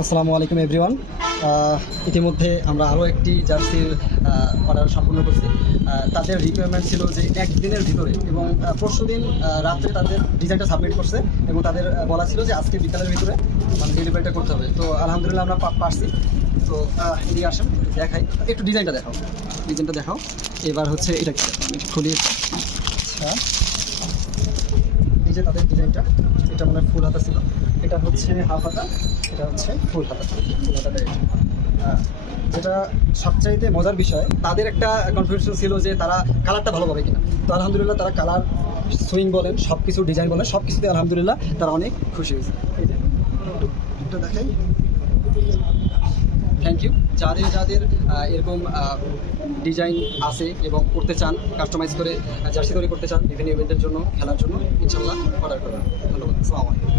আসসালামু আলাইকুম এভরিওয়ান। ইতিমধ্যে আমরা আরও একটি জার্সির অর্ডার সম্পূর্ণ করছি। তাদের রিকোয়ারমেন্ট ছিল যে একদিনের ভিতরে এবং পরশুদিন রাত্রে তাদের ডিজাইনটা সাবমিট করছে এবং তাদের বলা ছিল যে আজকে বিকালের ভিতরে মানে ডেলিভারিটা করতে হবে। তো আলহামদুলিল্লাহ আমরা পারছি। তো এদিকে আসেন দেখাই, একটু ডিজাইনটা দেখাও। এবার হচ্ছে এটা আমি খুলি। আচ্ছা, এই যে তাদের ডিজাইনটা, এটা মানে ফুল হাতা ছিল, এটা হচ্ছে হাফ হাতা, এটা হচ্ছে ফুল হাতাটা। যেটা সবচাইতে মজার বিষয়, তাদের একটা কনফিউশন ছিল যে তারা কালারটা ভালো পাবে কিনা। তো আলহামদুলিল্লাহ তারা কালার সুইং বলেন, সব কিছু ডিজাইন বলেন, সব কিছুতে আলহামদুলিল্লাহ তারা অনেক খুশি হয়েছে। এই যে এটা দেখাই। Thank you. যাদের এরকম ডিজাইন আছে এবং করতে চান, কাস্টমাইজ করে জার্সি তৈরি করতে চান বিভিন্ন ইভেন্টের জন্য, খেলার জন্য, ইনশাল্লাহ অর্ডার করবেন। ধন্যবাদ। আসসালামু আলাইকুম।